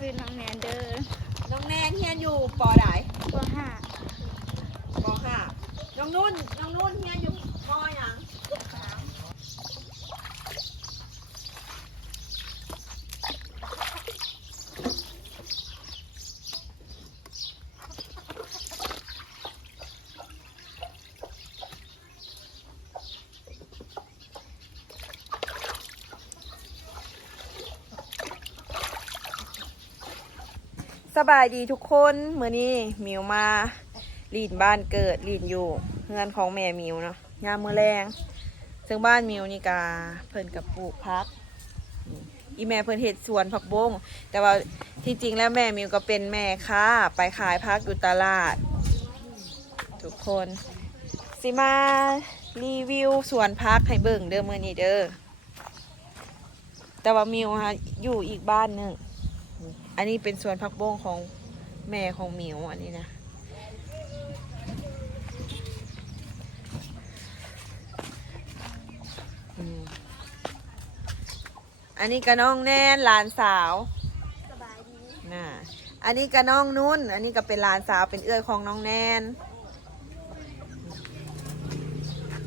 ซื้อน้องแนนเดอร์น้องแนนเฮียนอยู่ปอไหนปห้าปห้าน้องนุ่นเฮียนอยู่มอหยังสบายดีทุกคนมื้อนี้มิวมาลีนบ้านเกิดลีนอยู่เงินของแม่มิวเนาะยามมื้อแรงซึ่งบ้านมิวนี่กาเพิ่นกับปลูกพักอีแม่เพิ่นเฮ็ดสวนผักบงแต่ว่าที่จริงแล้วแม่มิวก็เป็นแม่ค้าไปขายพักอยู่ตลาดทุกคนสิมารีวิวสวนพักให้เบิ่งเด้อมื้อนี้เด้อแต่ว่ามิวอยู่อีกบ้านหนึ่งอันนี้เป็นสวนผักบงของแม่ของหมิวอันนี้นะอันนี้ก็น้องแนนหลานสาวสบายดีน่ะอันนี้ก็น้องนุ่นอันนี้ก็เป็นหลานสาวเป็นเอื้อยของน้องแนน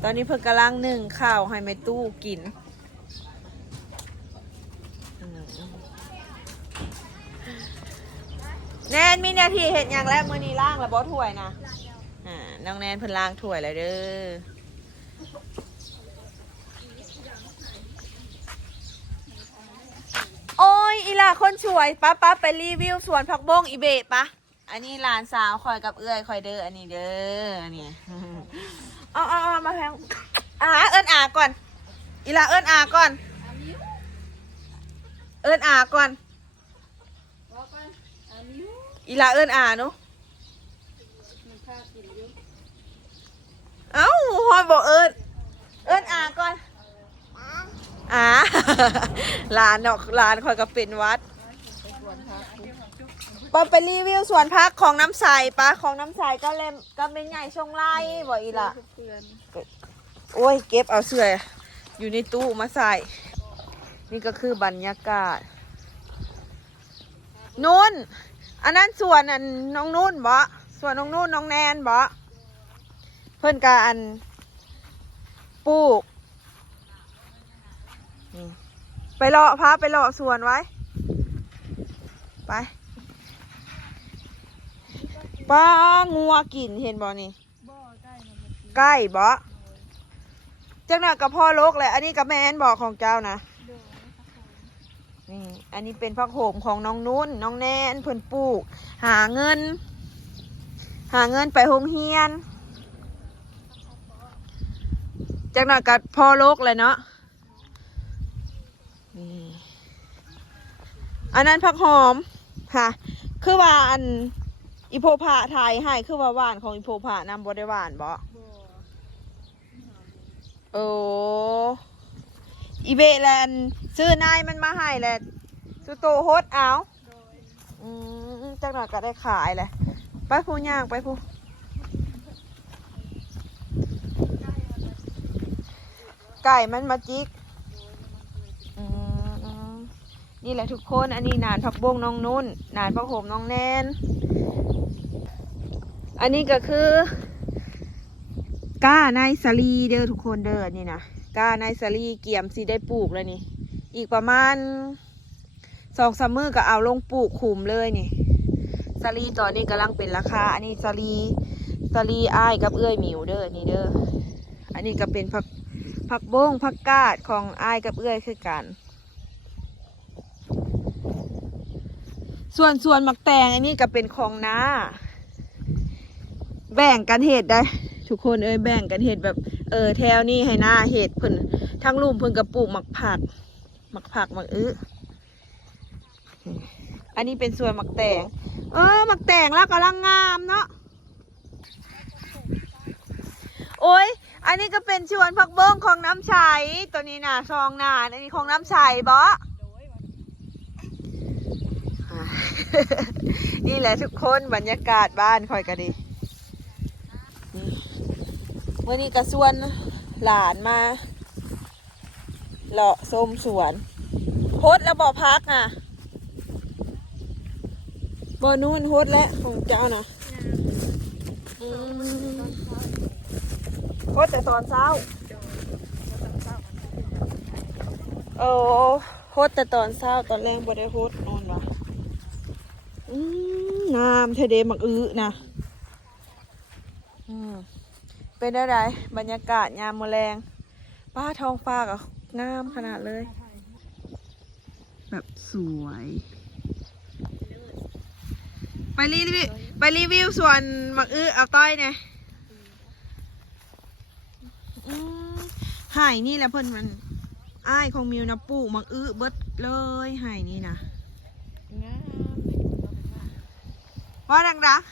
ตอนนี้เพิ่งกำลังนึ่งข้าวให้แม่ตู้กินแนนมีหน้าที่เห็นอย่างแรกมื้อนี้ล้างแล้วบ่ถ้วยนะน้องแนนเพิ่นล้างถ้วยแล้วเด้อโอ้ยอีหล่าคนช่วยป้าไปรีวิวสวนผักบงอีเบะปะอันนี้หลานสาวคอยกับเอื้อยคอยเด้ออันนี้เด้ออันนี้เอามาแพงเอิ้นอาก่อนอีหล่าเอิ้นอาก่อนเอิ้นอาก่อนอีลาเอิญอาเนาะเอ้าฮอนบอกเอิญอาก่อนหลานเนาะหลานคอยกับเป็นวัดไปรีวิวสวนพักของน้ำใสปะของน้ำใสก็เล่มก็เป็นใหญ่ชงไล่บอกอีละโอ้ยเก็บเอาเสื้ออยู่ในตู้มาใส่นี่ก็คือบรรยากาศนุ่นอันนั้นส่วนอันน้องนุ่นบ่ส่วนน้องนุ่นน้องแนนบ่เพิ่นกาอันปลูกไปเลาะพาไปเลาะสวนไว้ไปป้างัวกินเห็นบ่นี่ใกล้บ่จังหน่ะกับพ่อโลกเลยอันนี้กับแม่นบ่ของเจ้านะนี่อันนี้เป็นผักโขมของน้องนุ่นน้องแนนเพิ่นปลูกหาเงินไปโรงเรียนจากนั้นก็พอโลกเลยเนาะนี่อันนั้นผักหอมค่ะคือว่าอันอีโพผาไทยให้คือว่าหวานของอีโพผานำบ่ได้หวานบ่โอ้อีเบแลนซื้อนายมันมาให้แหละสุโตโฮดเอาจักหน่อยก็ได้ขายแหละไปผู้ย่างไปผู้ไก่มันมาจิกนี่แหละทุกคนอันนี้นานผักบงน้องนุ่นนานผักโขมน้องแนนอันนี้ก็คือก้าในสลีเด้อทุกคนเด้อนี่นะก้าในสลีเกี่ยมสีได้ปลูกแล้วนี่อีกประมาณ2-3 มื้อก็เอาลงปลูกขุมเลยนี่สลีตอนนี้กำลังเป็นราคาอันนี้สลีอ้ายกับเอื้อยหมิวเด้อนี่เด้ออันนี้ก็เป็นผักบงผักกาดของอ้ายกับเอื้อยคือกันส่วนหมักแตงอันนี้ก็เป็นของน้าแบ่งกันเห็ดได้ทุกคนแบ่งกันเห็ดแบบแถวนี้ให้หน้าเห็ดเพิ่นทั้งลุ่มเพิ่นกับปลูกหมักผักหมักอันนี้เป็นส่วนหมักแตงหมักแตงแล้วกำลังงามเนาะโอ้ยอันนี้ก็เป็นชวนผักบงของน้ำใสตัวนี้นะซองนานอันนี้ของน้ำใสบ่นี่แหละทุกคนบรรยากาศบ้านคอยกันดีวันนี้กระส่วนหลานมาเลาะส้มสวนโพดแล้วบ่อพักอ่ะ บ่นู้นโฮดและของเจ้านะโฮดแต่ตอนเช้าโอ้โฮดแต่ตอนเช้าตอนแรงบ่ได้โฮดนอนวะงามเทเดมักอื้อนะเป็นอะไรบรรยากาศยามมื้อแรงป้าท้องฟ้าก็งามขนาดเลยแบบสวยไปรีวิวส่วนมักอื้อเอาต้อยเนี่ยหายนี่แหละเพิ่นมันอ้ายของมิวนะปลูกมักอื้อเบิดเลยหายนี่นะงามว่าดังรัก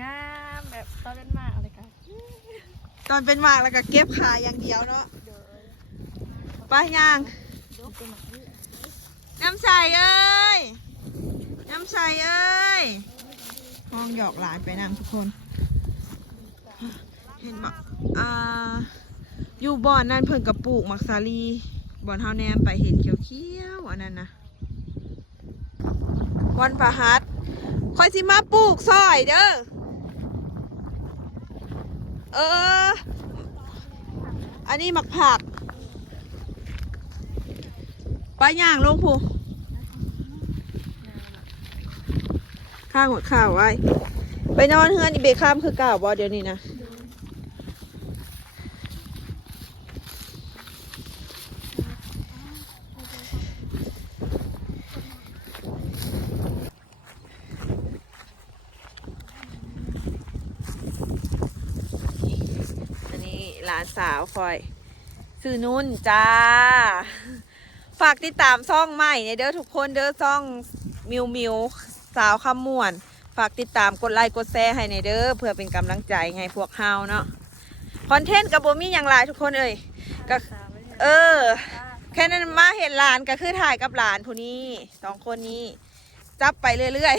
งามแบบตอนเป็นหมากอะไรกันตอนเป็นหมากแล้วก็เก็บขายอย่างเดียวเนาะไปย่างน้ำใสเอ้ยน้ำใสเอ้ยห้องหยอกหลานไปนั่งทุกคนเห็นบอกอยู่บ่อนนั่นเพิ่นกับปลูกมักซาลีบ่อนเฮาแนมไปเห็นเขียวๆอันนั้นนะวันพฤหัสคอยสิมาปลูกซอยเด้ออันนี้หมักผักไปย่างลงผู้ข้างหมดข้าวไว้ไปนอนเฮือนอีเบข้ามคือเก่าบ่เดี๋ยวนี้นะอันนี้หลานสาวคอยซื้อนุ่นจ้าฝากติดตามซ่องใหม่เนี่ยเด้อทุกคนเด้อซ่องมิวสาวคำม่วนฝากติดตามกดไลค์กดแชร์ให้ในเด้อเพื่อเป็นกำลังใจให้พวกเฮาเนาะคอนเทนต์กับโบมี่อย่างไรทุกคนเอ่ยก็แค่นั้นมาเห็นหลานก็คือถ่ายกับหลานผู้นี้2 คนนี้จับไปเรื่อย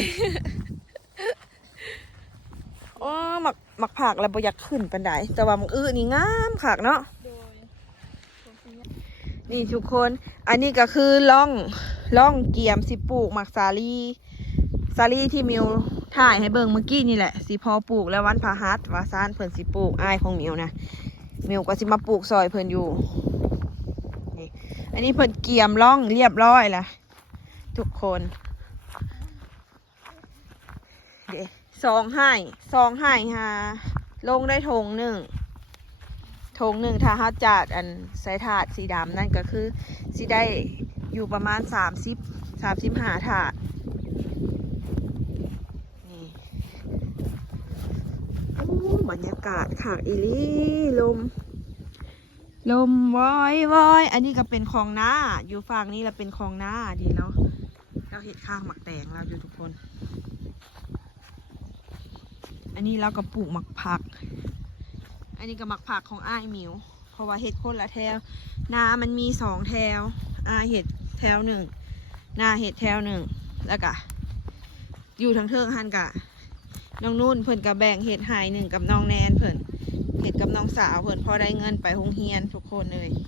ๆอ๋อหมักผักแล้วบ่อยากขึ้นปันไดแต่ว่ามักนี่งามผักเนาะนี่ทุกคนอันนี้ก็คือล่องเกียมสิปลูกหมักสาลีที่มิวถ่ายให้เบิ่งเมื่อกี้นี่แหละสิพอปลูกแล้ววันพฤหัสว่าซ่านเพิ่นสิปลูกอ้ายของมิวนะมิวก็สิมาปลูกซอยเพิ่นอยู่นี่อันนี้เพิ่นเกียมล่องเรียบร้อยละทุกคนเดี๋ยวซองให้ฮะลงได้ถงหนึ่งถ้าเขาจัดอันใส่ถาดสีดำนั่นก็คือสิได้อยู่ประมาณ35ถาดนี่บรรยากาศค่ะอีลี่ลมวอยอันนี้ก็เป็นคลองนาอยู่ฝั่งนี้เราเป็นคลองนาดีเนาะเราเห็ดข้างหมักแตงเราอยู่ทุกคนอันนี้เราก็ปลูกหมักผักอันนี้ก็หมักผักของอ้ายหมิวเพราะว่าเห็ดคนละแถวนามันมี2 แถวอ้ายเห็ดแถว1นาเห็ดแถว1แล้วก็อยู่ทางเทิงหันกะน้องนุ่นเพิ่นกับแบ่งเห็ดหาย1กับน้องแนนเพิ่นเห็ดกับน้องสาวเพิ่นพอได้เงินไปโรงเรียนทุกคนเลยนี่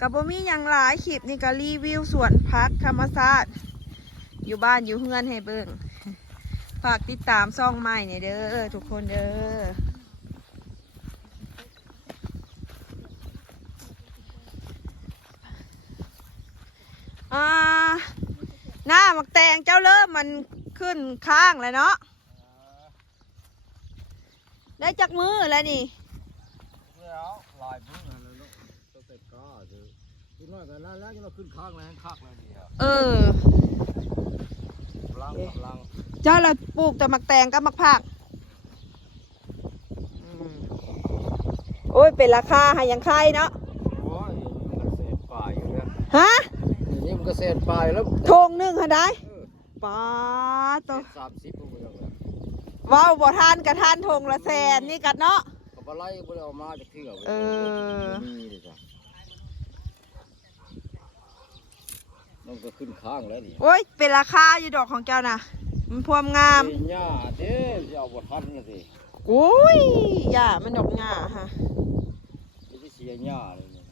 กับบ่มีอย่างหลายคลิปนี่ก็รีวิวสวนพักธรรมชาติอยู่บ้านอยู่เฮือนให้เบิ่งฝากติดตามซ่องใหม่เนี่ยเด้อทุกคนเด้อหน้าหมักแตงเจ้าเริ่มมันขึ้นข้างเลยเนาะได้จักมือแล้วนี่แล้วลายมือเลยลูกตัวเป็ดก็คือที่น้อยแต่แล้วจะมาขึ้นข้างเลยข้างเลยเดียวลังเจ้าเราปลูกแต่หมักแตงกับหมักผักโอ้ยเป็นราคาให้ยังใครเนาะโอ้ยมันเศษปลายอยู่แล้วฮะนี่มันก็เศษปลายแล้วทง1ฮะได้ป้าตัว30ก็ยังว้าวบ่ทานกับทานทงละแสนนี่กันเนาะกับอะไรก็ได้เอามาจากที่เรามีเลยจ้ะมันก็ขึ้นข้างแล้วนี่โอ้ยเป็นราคาอยู่ดอกของเจ้านะมันพวมงามหญ้าเด้จะเอาบททันกันสิโอ้ยหญ้ามันดอกหญ้าฮะจะเสียหญ้าเลย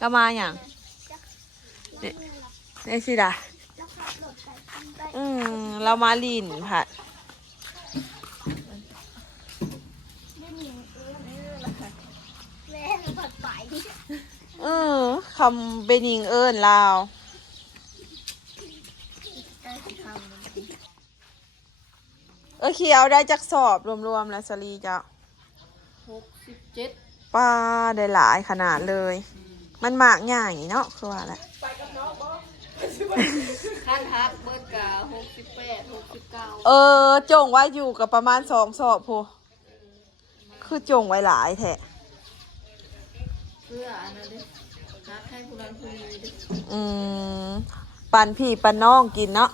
ก็มาอย่างนี่สิดาเรามาลินผัดแม่ผัดไป คำเบนิงเอิญลาวเขียวได้จักสอบรวมๆแล้วสลีจ้ะ67ป้าได้หลายขนาดเลย มันหมากใหญ่เนาะคือว่าแหละ คันฮักเบิดกะ68 69จงไว้อยู่กับประมาณ2 สอบพูคือจงไว้หลายแท้ เพื่ออันนั้นเด้ฮักให้ผู้นั้นผู้นี้เด้ ปันพี่ปันน้องกินเนาะ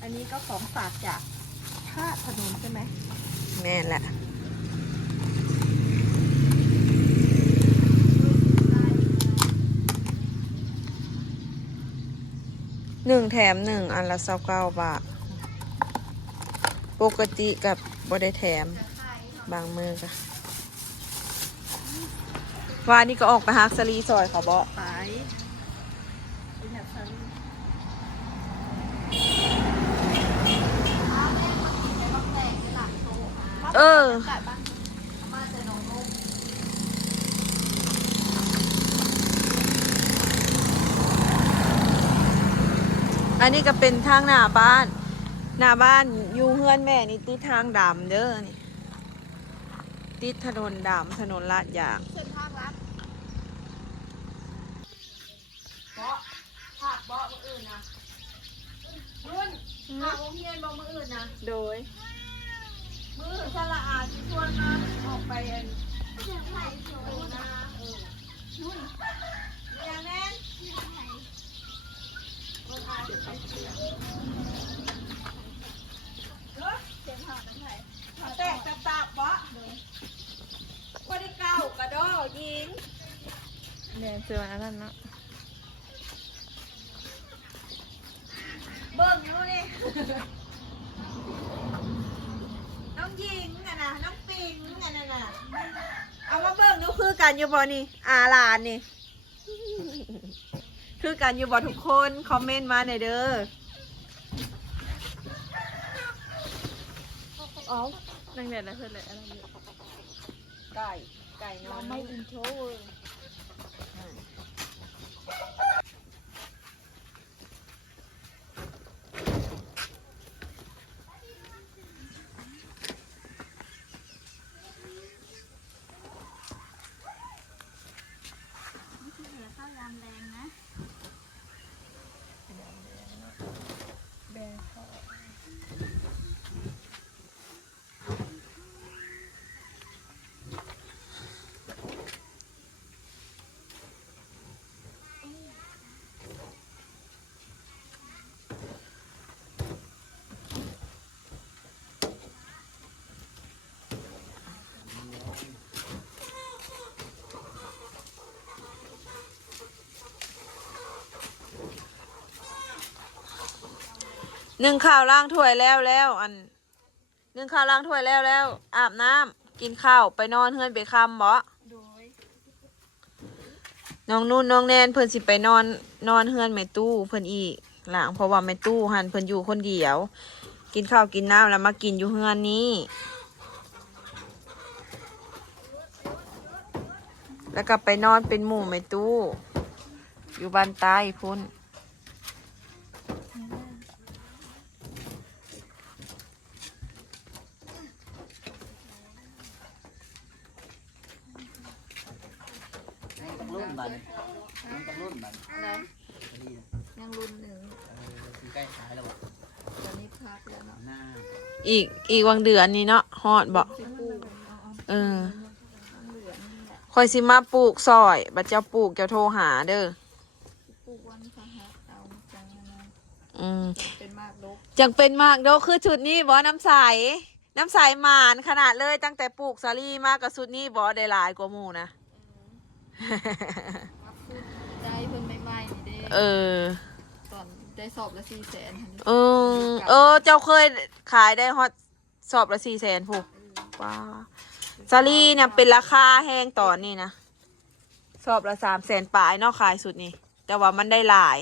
อันนี้ก็ของฝากจากท่าถนนใช่ไหม แม่นแหละ1 แถม 1 อันละ29 บาทปกติกับบ่ได้แถมบางมือค่ะว่านี่ก็ออกไปฮักสลีซอยเขาบ่ ไปเป็นแบบซัน อันนี้ก็เป็นทางหน้าบ้านอยู่เฮือนแม่นี่ติดทางดำเด้อนี่ติดถนนดำถนนลาดยาง เส้นทางลัดเบาะภาคเบาะมืออื่นนะรุ่นภาคโรงเรียนบอกมืออื่นนะ โดย มือฉลาดที่ชวนมาออกไปเองนะรุ่นอย่างนั้นแตกกระตาบบ่บ่ได้เก่ากระดอยิง เนี่ยเจออันนั้นเนาะ เบิ่งอยู่นี่น้องยิงอะนะน้องปิงอะนะน่ะ เอามาเบิ่งดูคือกันอยู่บ่นี่หลานนี่ คือกันอยู่บ่ทุกคนคอมเมนต์มาหน่อยเด้อ เอานั่งเรียนแล้วเพื่อนเลยอะไรอยู่ ไก่นอน ไม่อินโทรเวิร์ ข้าวยามแรงนะ นึ่งข้าวล้างถ้วยแล้วอันนึ่งข้าวล้างถ้วยแล้วอาบน้ำกินข้าวไปนอนเฮือนไปคำบ่ โดย น้องนุ่นน้องแนนเพิ่นสิไปนอนเฮือนแม่ตู้เพิ่นอีกหลังเพราะว่าแม่ตู้หันเพิ่นอยู่คนเดียว กินข้าวกินน้ำแล้วมากินอยู่เฮือนนี้ แล้วก็ไปนอนเป็นหมู่แม่ตู้อยู่บ้านใต้พุ่น รุ่นบันมันกับรุ่นบัน อะไร นี่ ยังรุ่นหนึ่ง คือใกล้ท้ายแล้วบอก ตอนนี้พักแล้วเนาะ หน้า อีกวังเดือนนี้เนาะฮอดบ่ สิปลูก เออ เหลืองนี่แหละ คอยสิมาปลูกซอยบัดเจ้าปลูกเจ้าโทรหาเด้อ ปลูกวันพฤหัสเอาจังนะ เป็นมากลก จังเป็นมากเด้อคือชุดนี้บ่น้ำใสหมานขนาดเลยตั้งแต่ปลูกสาลีมากับชุดนี้บ่ได้หลายกว่าหมู่นะ มาพูดได้เพิ่นใหม่ๆนี่เด้ เออ ตอนได้สอบละ400,000ทันที เจ้าเคยขายได้ฮอตสอบละ400,000ผู้ป้า ซาลี่เนี่ยเป็นราคาแห้งตอนนี้นะสอบละ300,000ปลายเนาะขายสุดนี่แต่ว่ามันได้หลาย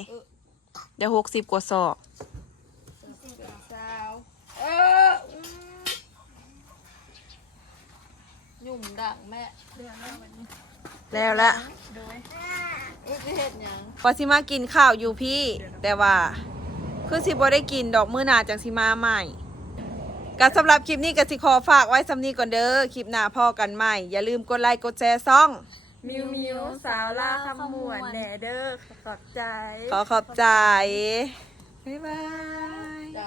เดี๋ยว60 กว่าสอบ สาวยุ่มดังแม่เดือนแล้ววันนี้ แล้วละ โดยจะเห็ดหยัง พอสิมากินข้าวอยู่พี่ แต่ว่าคือสิบ่ได้กินดอกมื้อหน้าจังสิมาใหม่ก็สำหรับคลิปนี้ก็สิขอฝากไว้สำนี้ก่อนเด้อคลิปหน้าพอกันใหม่อย่าลืมกดไลค์กดแชร์ซ่องมิวมิวสาวล่าคำมวนแหน่เด้อขอบใจขอขอบใจบ๊ายบาย ใจ